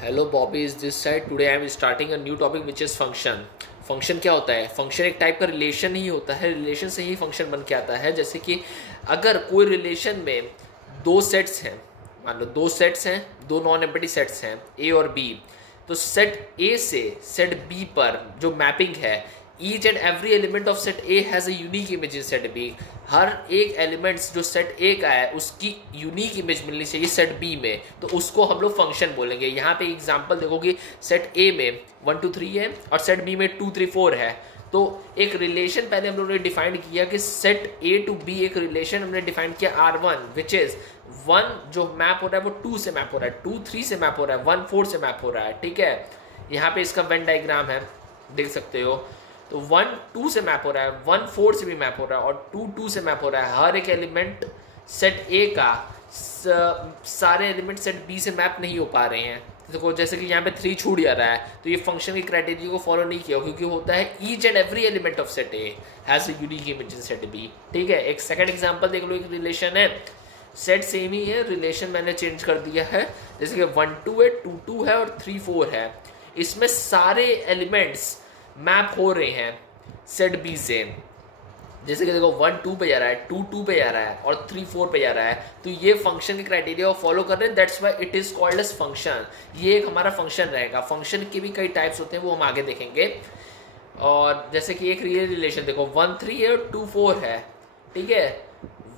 Hello Bobby is this side. Today I am starting a new topic which is function. Function क्या होता है? Function एक type का relation ही होता है। रिलेशन से ही फंक्शन बन के आता है। जैसे कि अगर कोई रिलेशन में दो सेट्स हैं, मान लो दो सेट्स हैं, दो नॉन एम्प्टी सेट्स हैं ए और बी, तो सेट ए से सेट बी पर जो मैपिंग है, each and every element of set A has a unique image in set B. हर एक एलिमेंट्स जो सेट ए का है उसकी यूनिक इमेज मिलनी चाहिए सेट बी में, तो उसको हम लोग फंक्शन बोलेंगे। यहाँ पे एग्जांपल देखो कि सेट ए में 1 2 3 है और सेट बी में 2 3 4 है। तो एक रिलेशन पहले हम लोगों ने डिफाइन किया कि सेट ए टू बी, एक रिलेशन हमने डिफाइन किया R1 विच इज 1 जो मैप हो रहा है वो 2 से मैप हो रहा है, 2 3 से मैप हो रहा है, 1 4 से मैप हो रहा है। ठीक है, यहाँ पे इसका वेन डायग्राम है, देख सकते हो। तो 1 2 से मैप हो रहा है, 1 4 से भी मैप हो रहा है और 2 2 से मैप हो रहा है। हर एक एलिमेंट सेट ए का सारे एलिमेंट सेट बी से मैप नहीं हो पा रहे हैं। देखो जैसे कि यहाँ पे 3 छूट जा रहा है, तो ये फंक्शन की क्राइटेरिया को फॉलो नहीं किया, क्योंकि होता है each and every element of set A has a unique image in set B. ठीक है, एक सेकंड एग्जांपल देख लो। एक रिलेशन है, सेट सेम ही है, रिलेशन मैंने चेंज कर दिया है। जैसे कि 1 2 है, 2 2 है और 3 4 है। इसमें सारे एलिमेंट्स मैप हो रहे हैं सेट बी से। जैसे कि देखो 1 2 पे जा रहा है, 2 2 पे जा रहा है और 3 4 पे जा रहा है, तो ये फंक्शन के क्राइटेरिया को फॉलो कर रहे हैं। That's why it is called as function. ये एक हमारा फंक्शन रहेगा। फंक्शन के भी कई टाइप्स होते हैं, वो हम आगे देखेंगे। और जैसे कि एक रियल रिलेशन देखो 1 3 है और 2 4 है। ठीक है,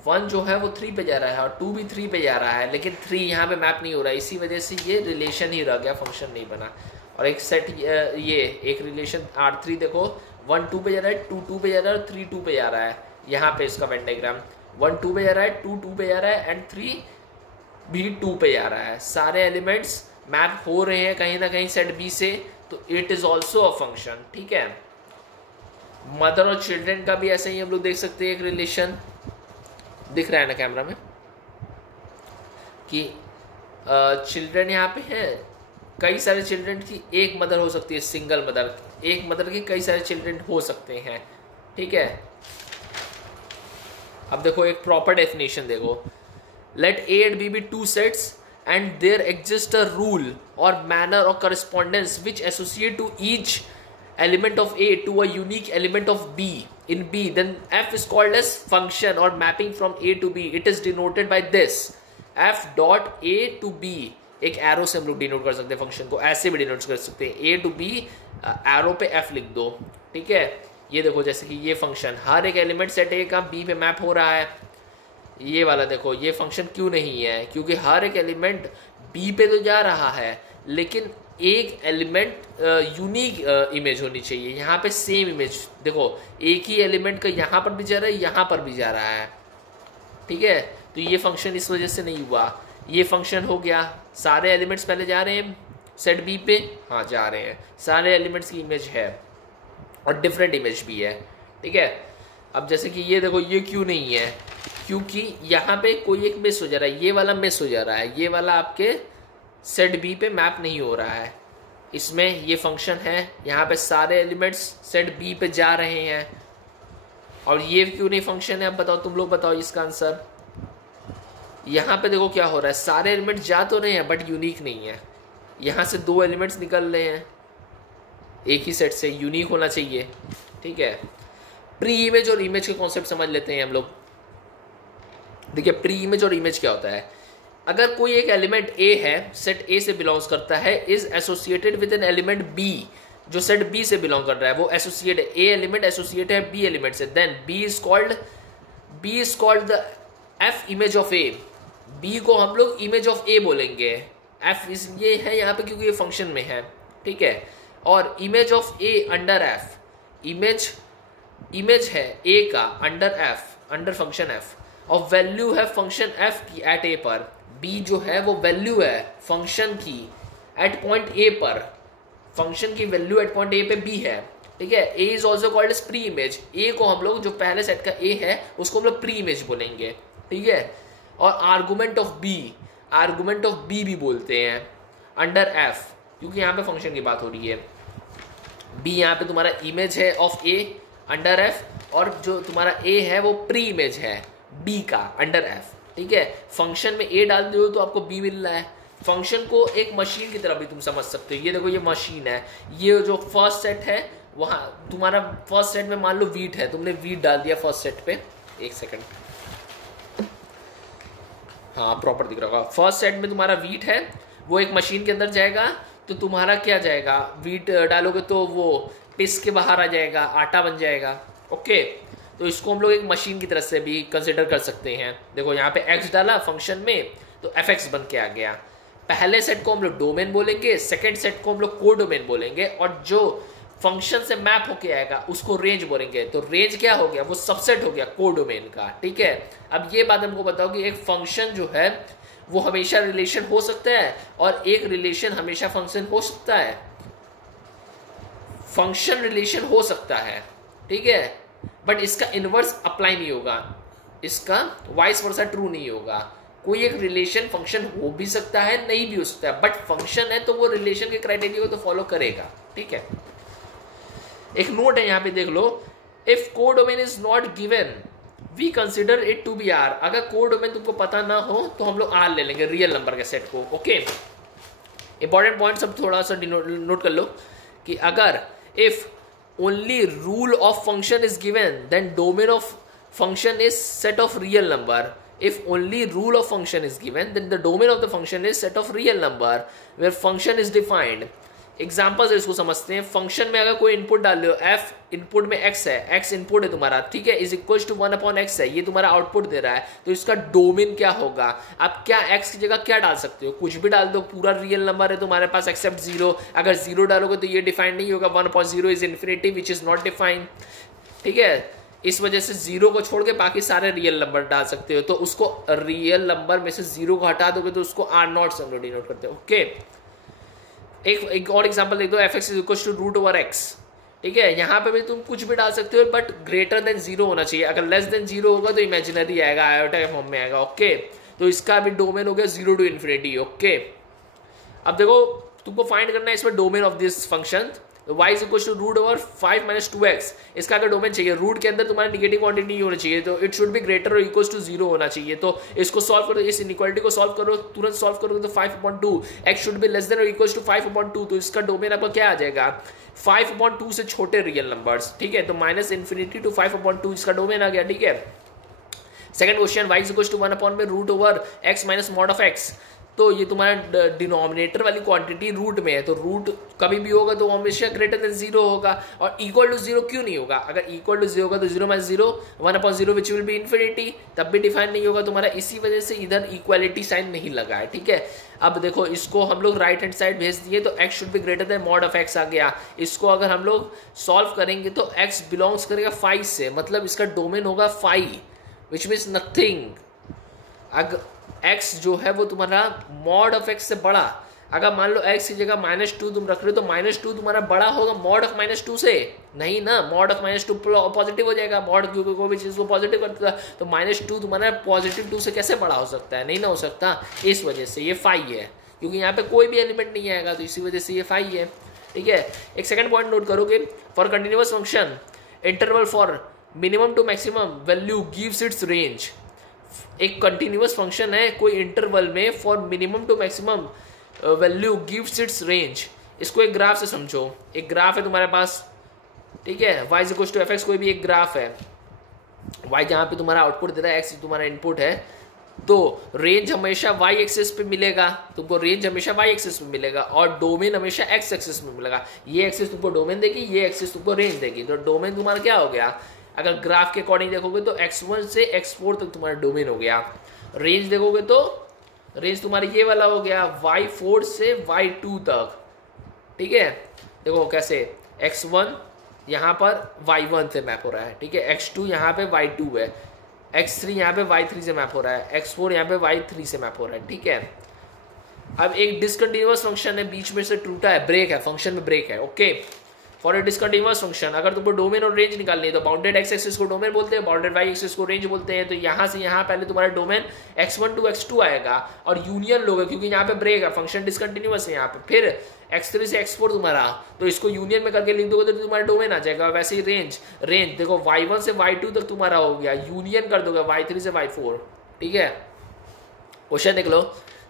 1 जो है वो 3 पे जा रहा है और 2 भी 3 पे जा रहा है, लेकिन 3 यहाँ पे मैप नहीं हो रहा है, इसी वजह से ये रिलेशन ही रह गया, फंक्शन नहीं बना। और एक सेट ये एक रिलेशन R3 देखो 1 2 पे जा रहा है, 2 2 पे जा रहा है और 3 2 पे जा रहा है। यहाँ पे इसका वेन डायग्राम 1 2 पे जा रहा है, 2 2 पे जा रहा है एंड 3 भी 2 पे जा रहा है। सारे एलिमेंट्स मैप हो रहे हैं कहीं ना कहीं सेट बी से, तो it is also a function. ठीक है, मदर और चिल्ड्रन का भी ऐसे ही हम लोग देख सकते हैं। एक रिलेशन दिख रहा है ना कैमरा में कि चिल्ड्रन यहाँ पे है, कई सारे चिल्ड्रन की एक मदर हो सकती है, सिंगल मदर। एक मदर के कई सारे चिल्ड्रन हो सकते हैं। ठीक है, अब देखो एक प्रॉपर डेफिनेशन देखो। Let A and B two sets and there exist a rule or manner or correspondence which associate to each element of A to a unique element of B in B, then F is called as function or mapping from A to B. It is denoted by this F dot A to B. एक arrow से हम लोग denote कर सकते हैं function को, ऐसे भी डिनोट कर सकते हैं A to B, एरो पे F लिख दो। ठीक है, ये देखो जैसे कि ये फंक्शन हर एक एलिमेंट सेट A का B पे मैप हो रहा है। ये वाला देखो, ये फंक्शन क्यों नहीं है? क्योंकि हर एक एलिमेंट B पे तो जा रहा है, लेकिन एक एलिमेंट यूनिक इमेज होनी चाहिए। यहाँ पे सेम इमेज देखो, एक ही एलिमेंट का यहाँ पर भी जा रहा है, यहाँ पर भी जा रहा है। ठीक है, तो ये फंक्शन इस वजह से नहीं हुआ। ये फंक्शन हो गया, सारे एलिमेंट्स पहले जा रहे हैं सेट बी पे, हाँ जा रहे हैं, सारे एलिमेंट्स की इमेज है और डिफरेंट इमेज भी है। ठीक है, अब जैसे कि ये देखो, ये क्यों नहीं है? क्योंकि यहाँ पे कोई एक मिस हो जा रहा है, ये वाला मिस हो जा रहा है, ये वाला आपके सेट बी पे मैप नहीं हो रहा है। इसमें ये फंक्शन है, यहाँ पे सारे एलिमेंट्स सेट बी पे जा रहे हैं और ये क्यों नहीं फंक्शन है? अब बताओ, तुम लोग बताओ इसका आंसर। यहाँ पे देखो क्या हो रहा है, सारे एलिमेंट्स जा तो रहे हैं बट यूनिक नहीं है। यहाँ से दो एलिमेंट्स निकल रहे हैं एक ही सेट से, यूनिक होना चाहिए। ठीक है, प्री इमेज और इमेज के कॉन्सेप्ट समझ लेते हैं हम लोग। देखिए प्री इमेज और इमेज क्या होता है। अगर कोई एक एलिमेंट A है, सेट A से बिलोंग्स करता है, is associated with an element B जो सेट B से बिलोंग कर रहा है, वो एसोसिएट है, A एलिमेंट एसोसिएट है B एलिमेंट से, then B is called the F image of A। B को हम लोग इमेज ऑफ A बोलेंगे। F इसलिए है यहाँ पे क्योंकि ये फंक्शन में है। ठीक है, और image of A under F, image है A का under F, under function F, और वैल्यू है फंक्शन F की एट A पर। B जो है वो वैल्यू है फंक्शन की एट पॉइंट A पर, फंक्शन की वैल्यू एट पॉइंट A पे B है। ठीक है, A is also called as pre image. A को हम लोग जो पहले सेट का A है उसको हम लोग प्री इमेज बोलेंगे। ठीक है, और आर्गुमेंट ऑफ B भी बोलते हैं अंडर F, क्योंकि यहाँ पे फंक्शन की बात हो रही है। B यहाँ पे तुम्हारा इमेज है ऑफ A अंडर F, और जो तुम्हारा A है वो प्री इमेज है B का अंडर F। ठीक है, फंक्शन में A डाल दो तो आपको B मिल रहा है, फंक्शन को एक मशीन की तरह भी तुम समझ सकते हो। ये देखो ये मशीन है, ये जो फर्स्ट सेट है वहाँ तुम्हारा फर्स्ट सेट में मान लो वीट है, तुमने वीट डाल दिया फर्स्ट सेट पे, एक सेकंड, हाँ प्रॉपर दिख रहा होगा। फर्स्ट सेट में तुम्हारा वीट है, वो एक मशीन के अंदर जाएगा तो तुम्हारा क्या जाएगा, वीट डालोगे तो वो पिस के बाहर आ जाएगा, आटा बन जाएगा। ओके, तो इसको हम लोग एक मशीन की तरह से भी कंसिडर कर सकते हैं। देखो यहाँ पे x डाला फंक्शन में तो fx बन के आ गया। पहले सेट को हम लोग डोमेन बोलेंगे, सेकेंड सेट को हम लोग को डोमेन बोलेंगे, और जो फंक्शन से मैप होके आएगा उसको रेंज बोलेंगे। तो रेंज क्या हो गया, वो सबसेट हो गया को डोमेन का। ठीक है, अब ये बात हमको बताओ कि एक फंक्शन जो है वो हमेशा रिलेशन हो सकता है और एक रिलेशन हमेशा फंक्शन हो सकता है। फंक्शन रिलेशन हो सकता है, ठीक है, बट इसका इनवर्स अप्लाई नहीं होगा, इसका वाइस वर्सा ट्रू नहीं होगा। कोई एक रिलेशन फंक्शन हो भी सकता है, नहीं भी हो सकता है, बट फंक्शन है तो वो रिलेशन के क्राइटेरिया को तो फॉलो करेगा। ठीक है, एक नोट है यहाँ पे देख लो, if codomain is not given we consider it to be R. अगर को डोमेन तुमको पता ना हो तो हम लोग आर ले लेंगे, रियल नंबर के सेट को। ओके, इंपॉर्टेंट पॉइंट सब थोड़ा सा नोट कर लो कि अगर if only rule of function is given then domain of function is set of real number. If only rule of function is given then the domain of the function is set of real number where function is defined. Examples इसको समझते हैं। Function में अगर कोई input डाल लो, f input में x है, x input है तुम्हारा, ठीक है, इज इक्वल टू 1/x है, ये तुम्हारा आउटपुट दे रहा है, तो इसका डोमेन क्या होगा। आप क्या x की जगह क्या डाल सकते हो, कुछ भी डाल दो, पूरा रियल नंबर है तुम्हारे पास एक्सेप्ट 0। अगर 0 डालोगे तो ये डिफाइंड नहीं होगा, 1/0 is infinity which is not defined. ठीक है, इस वजह से 0 को छोड़ के बाकी सारे रियल नंबर डाल सकते हो। तो उसको रियल नंबर में से 0 को हटा दोगे तो उसको R0 से हम लोग डिनोट करते हो। ओके, एक और एग्जांपल देख दो, fx is equal to root over x. ठीक है, यहाँ पे भी तुम कुछ भी डाल सकते हो बट ग्रेटर देन 0 होना चाहिए। अगर लेस देन 0 होगा तो इमेजिनरी आएगा, आयोटा के फॉर्म में आएगा। ओके, तो इसका भी डोमेन हो गया 0 टू इन्फिनिटी। ओके, अब देखो तुमको फाइंड करना है इसमें domain of this function. y is equal to root over 5 - 2x। इसका अगर डोमेन चाहिए, रूट के अंदर तुम्हारा निगेटिव क्वांटिटी नहीं होना चाहिए, तो इट शुड बी ग्रेटर और इक्वल टू 0 होना चाहिए। तो इसको सॉल्व करो, इस इनइक्वालिटी को सॉल्व करो, तुरंत सॉल्व करोगे तो 5/2 x should be less than और इक्वल टू 5/2। तो इसका डोमेन आपका क्या आ जाएगा, 5/2 से छोटे रियल नंबर्स। ठीक है, तो -∞ टू 5/2 इसका डोमेन आ गया। ठीक है, second question, y is equal to 1/√x minus mod of x। तो ये तुम्हारा डिनोमिनेटर वाली क्वांटिटी रूट में है, तो रूट कभी भी होगा तो हमेशा ग्रेटर देन 0 होगा। और इक्वल टू 0 क्यों नहीं होगा, अगर इक्वल टू 0 होगा तो 0 - 0 1/0 विच विल बी इन्फिनिटी, तब भी डिफाइन नहीं होगा तुम्हारा। इसी वजह से इधर इक्वालिटी साइन नहीं लगा है। ठीक है, अब देखो इसको हम लोग राइट हैंड साइड भेज दिए तो x should be greater than mod of x आ गया। इसको अगर हम लोग सॉल्व करेंगे तो x बिलोंग्स करेगा 5 से, मतलब इसका डोमेन होगा 5 विच मीन्स नथिंग। अगर x जो है वो तुम्हारा मॉड ऑफ x से बड़ा, अगर मान लो x की जगह -2 तुम रख रहे हो तो -2 तुम्हारा बड़ा होगा मॉड ऑफ -2 से, नहीं ना, मॉड ऑफ -2 पॉजिटिव हो जाएगा, मॉड क्योंकि कोई भी चीज़ को पॉजिटिव करता है, तो -2 तुम्हारा +2 से कैसे बड़ा हो सकता है, नहीं ना हो सकता। इस वजह से ये 5 है, क्योंकि यहाँ पे कोई भी एलिमेंट नहीं आएगा, तो इसी वजह से ये 5 है। ठीक है, एक सेकंड पॉइंट नोट करोगे, for continuous function interval for minimum to maximum value gives its range. एक कंटिन्यूअस फंक्शन है कोई इंटरवल में, for minimum to maximum value gives its range. इसको एक ग्राफ से समझो, एक ग्राफ है तुम्हारे पास, ठीक है, y is equal to fx कोई भी एक ग्राफ है, y जहाँ पे तुम्हारा आउटपुट दे रहा है, x तुम्हारा इनपुट है, तो रेंज हमेशा y एक्सिस पे मिलेगा तुमको, रेंज हमेशा y एक्सिस पे मिलेगा और डोमेन हमेशा x एक्सिस पे मिलेगा। ये एक्सिस तुमको डोमेन देगी, ये एक्सिस तुमको रेंज देगी। तो डोमेन तुम्हारा क्या हो गया, अगर ग्राफ के अकॉर्डिंग देखोगे तो x1 से x4 तक तुम्हारा डोमेन हो गया। रेंज देखोगे तो रेंज तुम्हारा ये वाला हो गया y4 से y2 तक। ठीक है, देखो कैसे x1 यहाँ पर y1 से मैप हो रहा है, ठीक है, x2 यहाँ पे y2 है, x3 यहाँ पे y3 से मैप हो रहा है, x4 यहाँ पे y3 से मैप हो रहा है। ठीक है, अब एक डिसकंटिन्यूअस फंक्शन है, बीच में से टूटा है, ब्रेक है, फंक्शन में ब्रेक है। Okay, for a discontinuous function अगर तुमको डोमेन और रेंज निकालनी है तो बाउंडेड एक्स एक्सिस को डोमेन बोलते हैं, बाउंडेड वाई एक्सिस को रेंज बोलते हैं। तो यहाँ से यहाँ पहले तुम्हारा डोमेन x1 to x2 आएगा और यूनियन लोगे, क्योंकि यहाँ पे ब्रेक है, फंक्शन डिसकंटिन्यूअस है यहाँ पे, फिर x3 से x4 तुम्हारा, तो इसको यूनियन में करके लिख दोगे तो तुम्हारा डोमेन आ जाएगा। वैसे ही रेंज देखो y1 से y2 तक तुम्हारा हो गया, यूनियन कर दोगे y3 से y4। ठीक है, क्वेश्चन देख लो,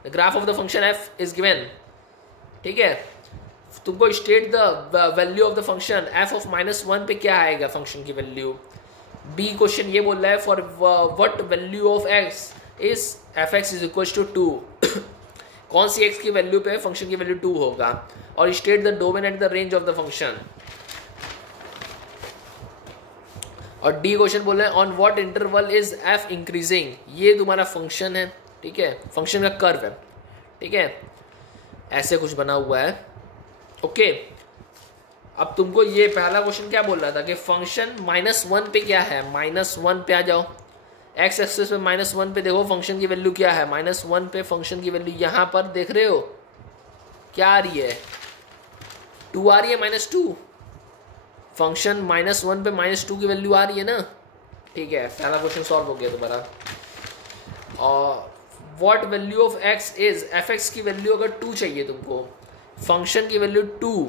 the graph of the function F is given, ठीक है। तुमको state the value of the function F of -1 पे क्या आएगा फंक्शन की वैल्यू। बी क्वेश्चन ये बोल रहा है for what value of x is f x is equal to 2 कौन सी एक्स की वैल्यू पे फंक्शन की वैल्यू 2 होगा, और state the domain and the range of the function. और डी क्वेश्चन बोल रहे हैं on what interval is f increasing, ये तुम्हारा फंक्शन है, ठीक है, फंक्शन का कर्व है, ठीक है, ऐसे कुछ बना हुआ है, ओके। अब तुमको ये पहला क्वेश्चन क्या बोल रहा था कि फंक्शन -1 पे क्या है, -1 पे आ जाओ, एक्स एक्सिस पे -1 पे देखो फंक्शन की वैल्यू क्या है, -1 पे फंक्शन की वैल्यू यहाँ पर देख रहे हो क्या आ रही है, 2 आ रही है, -2 फंक्शन -1 पे -2 की वैल्यू आ रही है ना, ठीक है। पहला क्वेश्चन सॉल्व हो गया दोबारा। और what value of x is, f X की वैल्यू अगर 2 चाहिए तुमको, फंक्शन की वैल्यू 2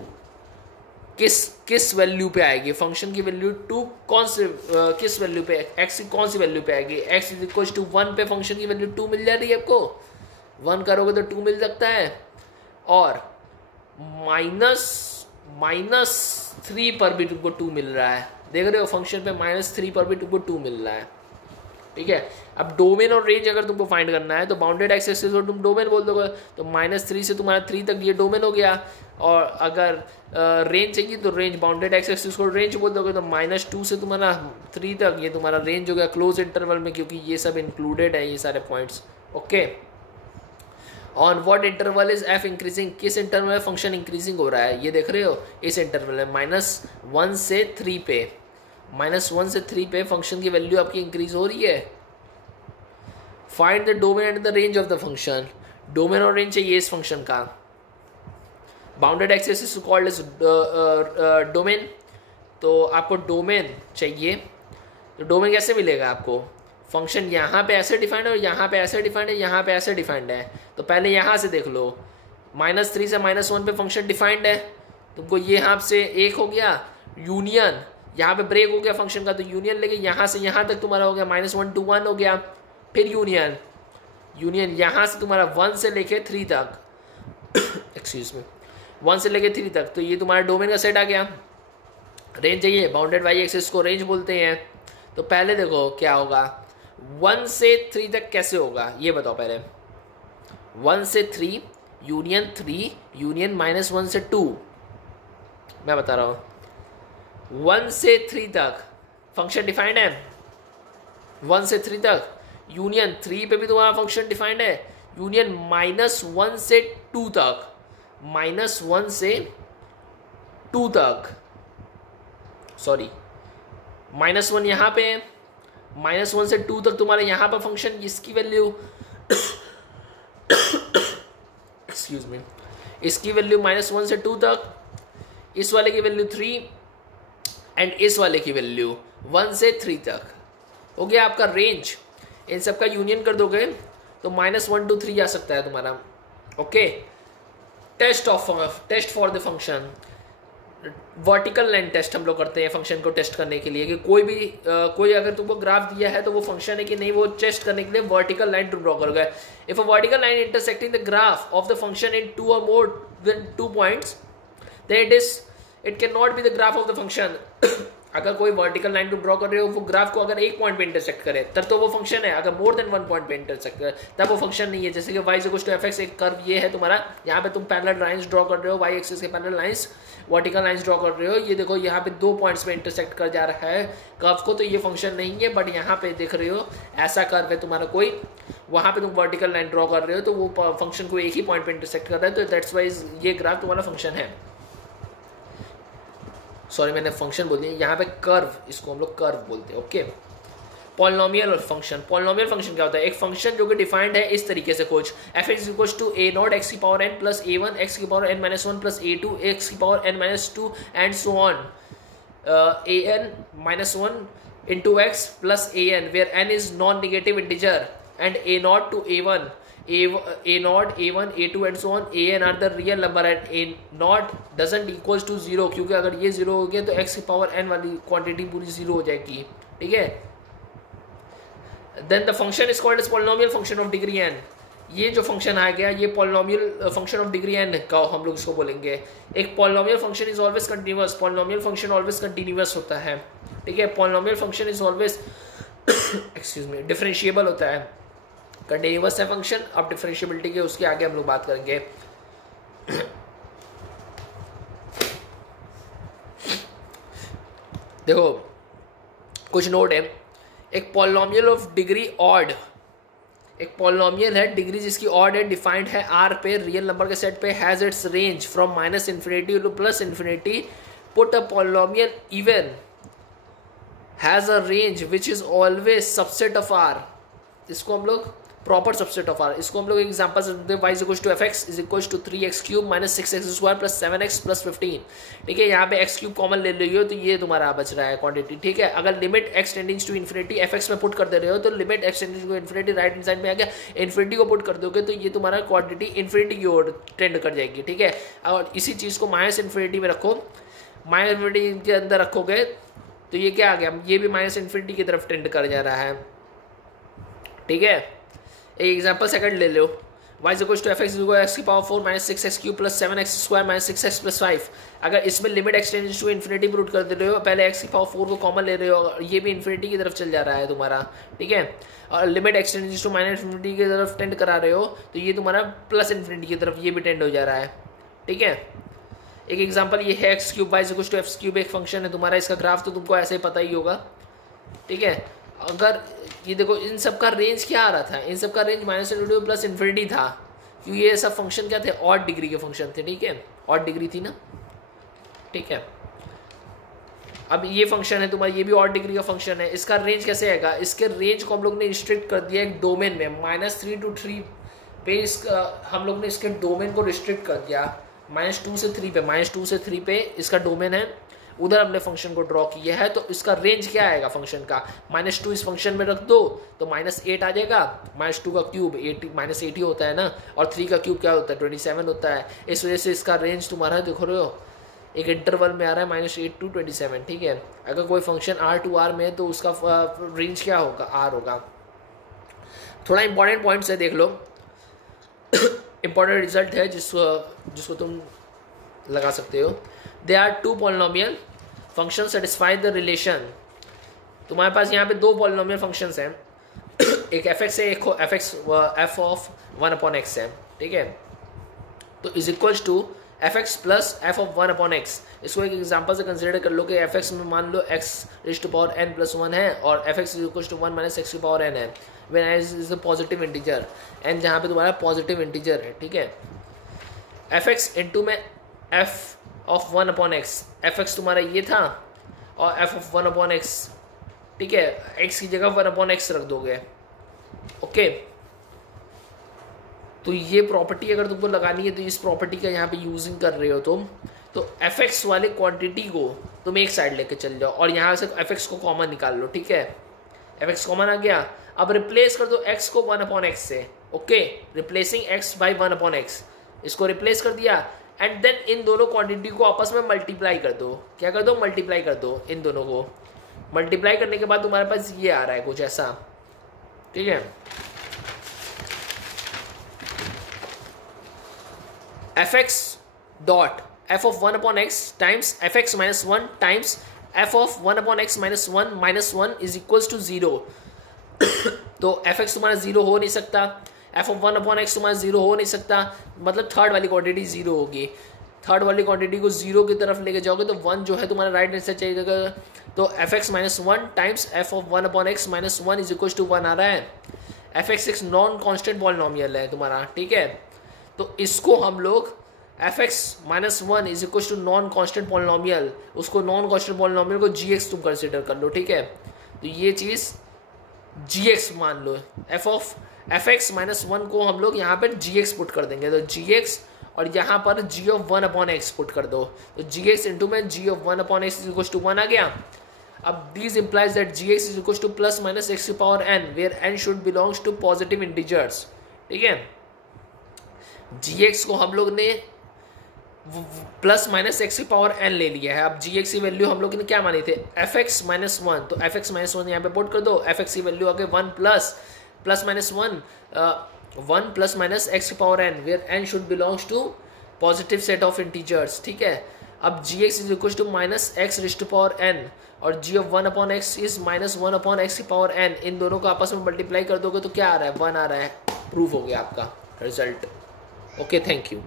किस वैल्यू पे आएगी, फंक्शन की वैल्यू 2 कौन से किस वैल्यू पे, एक्स की कौन सी वैल्यू पे आएगी, एक्स इज इक्वल टू 1 पे फंक्शन की वैल्यू 2 मिल जा रही है आपको, 1 करोगे तो 2 मिल सकता है, और -3 पर भी तुमको 2 मिल रहा है, देख रहे हो फंक्शन पे -3 पर भी तुमको 2 मिल रहा है, ठीक है। अब डोमेन और रेंज अगर तुमको फाइंड करना है तो बाउंडेड एक्सेस को तुम डोमेन बोल दोगे, तो -3 से तुम्हारा 3 तक ये डोमेन हो गया, और अगर रेंज चाहिए तो रेंज बाउंडेड एक्सेस को रेंज बोल दोगे, तो -2 से तुम्हारा 3 तक ये तुम्हारा रेंज हो गया क्लोज इंटरवल में, क्योंकि ये सब इंक्लूडेड है ये सारे points, okay. On what interval is f increasing, किस इंटरवल में फंक्शन इंक्रीजिंग हो रहा है, ये देख रहे हो इस इंटरवल में -1 से 3 पे, -1 से 3 पे फंक्शन की वैल्यू आपकी इंक्रीज हो रही है। Find the domain and the range of the function, domain और रेंज चाहिए इस फंक्शन का, bounded excess is called as domain, तो आपको डोमेन चाहिए, तो डोमेन कैसे मिलेगा आपको, फंक्शन यहाँ पे ऐसे डिफाइंड है और यहाँ पे ऐसे डिफाइंड है, यहाँ पे ऐसे डिफाइंड है, तो पहले यहाँ से देख लो, -3 से -1 पे फंक्शन डिफाइंड है, तुमको ये यहाँ से एक हो गया यूनियन, यहाँ पे ब्रेक हो गया फंक्शन का, तो यूनियन लेके यहाँ से यहाँ तक तुम्हारा हो गया -1 to 1 हो गया, फिर यूनियन यहाँ से तुम्हारा 1 से लेके 3 तक एक्सक्यूज मी 1 से लेके 3 तक, तो ये तुम्हारा डोमेन का सेट आ गया। रेंज चाहिए, बाउंडेड वाई एक्सिस को रेंज बोलते हैं, तो पहले देखो क्या होगा, 1 से 3 तक कैसे होगा ये बताओ पहले, 1 से 3 यूनियन 3 यूनियन -1 से 2, मैं बता रहा हूँ 1 से 3 तक फंक्शन डिफाइंड है, 1 से 3 तक यूनियन 3 पे भी तुम्हारा फंक्शन डिफाइंड है, यूनियन -1 से 2 तक, -1 से 2 तक, सॉरी -1 यहाँ पे, -1 से 2 तक तुम्हारे यहाँ पर फंक्शन, इसकी वैल्यू एक्सक्यूज मी, इसकी वैल्यू -1 से 2 तक, इस वाले की वैल्यू 3 एंड इस वाले की वैल्यू 1 से 3 तक, हो गया आपका रेंज। इन सब का यूनियन कर दोगे तो -1 to 3 आ सकता है तुम्हारा, okay. Test for the function, vertical line test हम लोग करते हैं फंक्शन को टेस्ट करने के लिए, कि कोई अगर तुमको ग्राफ दिया है तो वो फंक्शन है कि नहीं, वो टेस्ट करने के लिए वर्टिकल लाइन ड्रॉ करोगे। If a vertical line intersecting the graph of the function in 2 or more than 2 points, then it cannot be the graph of the function अगर कोई वर्टिकल लाइन ड्रॉ कर रहे हो, वो ग्राफ को अगर एक पॉइंट पे इंटरसेक्ट करे तब तो वो फंक्शन है, अगर मोर देन 1 पॉइंट पे इंटरसेक्ट करे तब वो फंक्शन नहीं है। जैसे कि y = fx, एक कर्व ये है तुम्हारा, यहाँ पे तुम पैरेलल लाइंस ड्रॉ कर रहे हो, y एक्सिस के parallel lines, vertical lines draw कर रहे हो, ये देखो यहाँ पे 2 पॉइंट्स पे इंटरसेक्ट कर जा रहा है कर्व को, तो ये फंक्शन नहीं है। बट यहाँ पे देख रहे हो ऐसा कर्व है तुम्हारा कोई, वहाँ पे तुम वर्टिकल लाइन ड्रॉ कर रहे हो तो वो फंक्शन को एक ही पॉइंट पे इंटरसेक्ट कर रहा है, तो दैट्स वाइज ये ग्राफ तुम्हारा फंक्शन है। सॉरी मैंने फंक्शन बोल दिया, यहाँ पे कर्व, इसको हम लोग कर्व बोलते हैं, ओके। पॉलिनोमियल और फंक्शन, पॉलिनोमियल फंक्शन क्या होता है, एक फंक्शन जो कि डिफाइंड है इस तरीके से कुछ, f(x) = a0 x⁻n + a1 x⁻n - 1 + a2 x⁻n - 2 and so on, an - 1 into x plus an, where n is non-negative integer, and a0 to a1, a0 a1 a2 and so on, an are the real number and a0 doesn't equals to 0, क्योंकि अगर ये 0 हो गया तो x⁻n वाली quantity पूरी 0 हो जाएगी, ठीक है। Then the function is called as polynomial function of degree n, ये जो फंक्शन आ गया ये polynomial function of degree n का हम लोग इसको बोलेंगे। एक polynomial function is always continuous, polynomial function always continuous होता है, ठीक है। Polynomial function is always excuse me differentiable होता है, कंटिन्यूअस है फंक्शन। अब डिफरेंशिएबिलिटी के उसके आगे हम लोग बात करेंगे। देखो कुछ नोट है। एक पॉलिनोमियल ऑफ डिग्री ऑड, एक पॉलिनोमियल है डिग्री जिसकी ऑड है, डिफाइंड है आर पे, रियल नंबर के सेट पे, has its range from minus infinity to plus infinity. But a polynomial even has a range which is always subset of R. इसको हम लोग प्रॉपर सबसेट ऑफ आर, इसको हम लोग एग्जांपल से देते हैं। y is equal to fx is equal to 3x cube minus 6x square plus 7x plus 15, ठीक है। यहाँ पे x क्यूब कॉमन ले रही हो तो ये तुम्हारा बच रहा है क्वांटिटी, ठीक है। अगर limit x tending to infinity fx में पुट कर दे रहे हो तो limit x tending to infinity right hand side में आ गया, इन्फिनिटी को पुट कर दोगे तो ये तुम्हारा क्वांटिटी इन्फिनिटी की ओर टेंड कर जाएगी, ठीक है। और इसी चीज़ को माइनस इन्फिनिटी में रखो, माइनस इन्फिनिटी के अंदर रखोगे तो ये क्या आ गया, ये भी माइनस इन्फिनिटी की तरफ टेंड कर जा रहा है, ठीक है। एक एग्जांपल सेकंड ले लो। y is equal to F X की power 4 minus 6x cube plus 7x square minus 6x plus 5। अगर इसमें limit x tends to infinity put कर दे रहे हो, पहले x की पावर 4 को कॉमन ले रहे हो, ये भी इन्फिनिटी की तरफ चल जा रहा है तुम्हारा, ठीक है। और limit x tends to minus infinity की तरफ टेंड करा रहे हो तो ये तुम्हारा प्लस इन्फिनिटी की तरफ ये भी टेंड हो जा रहा है, ठीक है। एक एग्जाम्पल ये है x cube y is equal to x cube, एक फंक्शन है तुम्हारा, इसका ग्राफ तो तुमको ऐसे ही पता ही होगा, ठीक है। अगर ये देखो इन सब का रेंज क्या आ रहा था, इन सब का range minus infinity plus infinity था, क्योंकि ये सब फंक्शन क्या थे, ऑड डिग्री के फंक्शन थे, ठीक है। ऑड डिग्री थी ना, ठीक है। अब ये फंक्शन है तुम्हारा, ये भी ऑड डिग्री का फंक्शन है, इसका रेंज कैसे आएगा, इसके रेंज को हम लोग ने रिस्ट्रिक्ट कर दिया एक डोमेन में, -3 to 3 पे इसका हम लोग ने इसके डोमेन को रिस्ट्रिक्ट कर दिया, -2 से 3 पे, -2 से 3 पे इसका डोमेन है, उधर हमने फंक्शन को ड्रॉ किया है। तो इसका रेंज क्या आएगा फंक्शन का, -2 इस फंक्शन में रख दो तो -8 आ जाएगा, -2 का क्यूब -8 ही होता है ना, और 3 का क्यूब क्या होता है 27 होता है। इस वजह से इसका रेंज तुम्हारा देखो रहे हो एक इंटरवल में आ रहा है -8 to 27, ठीक है। अगर कोई फंक्शन R to R में है तो उसका रेंज क्या होगा, R होगा। थोड़ा इंपॉर्टेंट पॉइंट्स है, देख लो इंपॉर्टेंट रिजल्ट है जिसको तुम लगा सकते हो। They are two polynomial function satisfy the relation. तुम्हारे पास यहाँ पे दो पॉलिनोमियल फंक्शंस हैं, एक fx है, एक f ऑफ 1/x है, ठीक है। तो is equals to fx plus f of 1/x। इसको एक एग्जांपल से कंसिडर कर लो कि fx में मान लो x raised to power n plus 1 है और fx is equals to 1 minus x की पावर n है, when x is a positive integer, n जहाँ पे तुम्हारा पॉजिटिव इंटीजर है, ठीक है। fx इंटू में f ऑफ 1/x, fx तुम्हारा ये था और f ऑफ 1/x, ठीक है। x की जगह 1/x रख दोगे, ओके। तो ये प्रॉपर्टी अगर तुमको लगानी है तो इस प्रॉपर्टी का यहाँ पे यूजिंग कर रहे हो तुम, तो fx वाले क्वांटिटी को तुम एक साइड लेके चल जाओ और यहाँ से fx को कॉमन निकाल लो, ठीक है। fx कॉमन आ गया, अब रिप्लेस कर दो x को 1/x से, okay. Replacing x by 1/x, इसको रिप्लेस कर दिया एंड देन इन दोनों क्वांटिटी को आपस में मल्टीप्लाई कर दो। क्या कर दो, मल्टीप्लाई कर दो इन दोनों को। मल्टीप्लाई करने के बाद तुम्हारे पास ये आ रहा है कुछ ऐसा, ठीक है। fx dot f of 1/x times fx minus 1 times f of 1/x minus 1 is equals to 0। तो fx तुम्हारा 0 हो नहीं सकता, f ऑफ 1/x तुम्हारा 0 हो नहीं सकता, मतलब थर्ड वाली क्वांटिटी 0 होगी। थर्ड वाली क्वांटिटी को 0 की तरफ लेके जाओगे तो 1 जो है तुम्हारा राइट हैंड से चाहिए, तो fx minus 1 times f of 1/x minus 1 is equal to 1 आ रहा है। fx एक नॉन कॉन्स्टेंट पॉलिनोमियल है तुम्हारा, ठीक है। तो इसको हम लोग fx minus 1 is equal to non constant polynomial, उसको नॉन कॉन्स्टेंट पॉलिनोमियल को gx तुम कंसिडर कर लो, ठीक है। तो ये चीज़ gx मान लो, fx माइनस 1 को हम लोग यहाँ पर gx पुट कर देंगे, तो gx और यहाँ पर g ऑफ 1/x पुट कर दो, तो gx इंटू में g of 1/x is equal to 1 आ गया। अब this implies that gx is equal to plus minus x की power n, where n should belongs to positive integers, ठीक है। gx को हम लोग ने प्लस माइनस x की पावर n ले लिया है। अब gx की वैल्यू हम लोग ने क्या मानी थे, fx माइनस 1, तो fx माइनस 1 यहाँ पे पुट कर दो, fx की वैल्यू आगे 1 plus minus 1 1 plus minus X की power N, where N should belongs to positive set of integers, ठीक है। अब G X is equal to minus X raise to power N और G of 1 upon X is minus 1 upon X की power N, इन दोनों को आपस में मल्टीप्लाई कर दोगे तो क्या आ रहा है, 1 आ रहा है। प्रूव हो गया आपका रिजल्ट। Okay, thank you.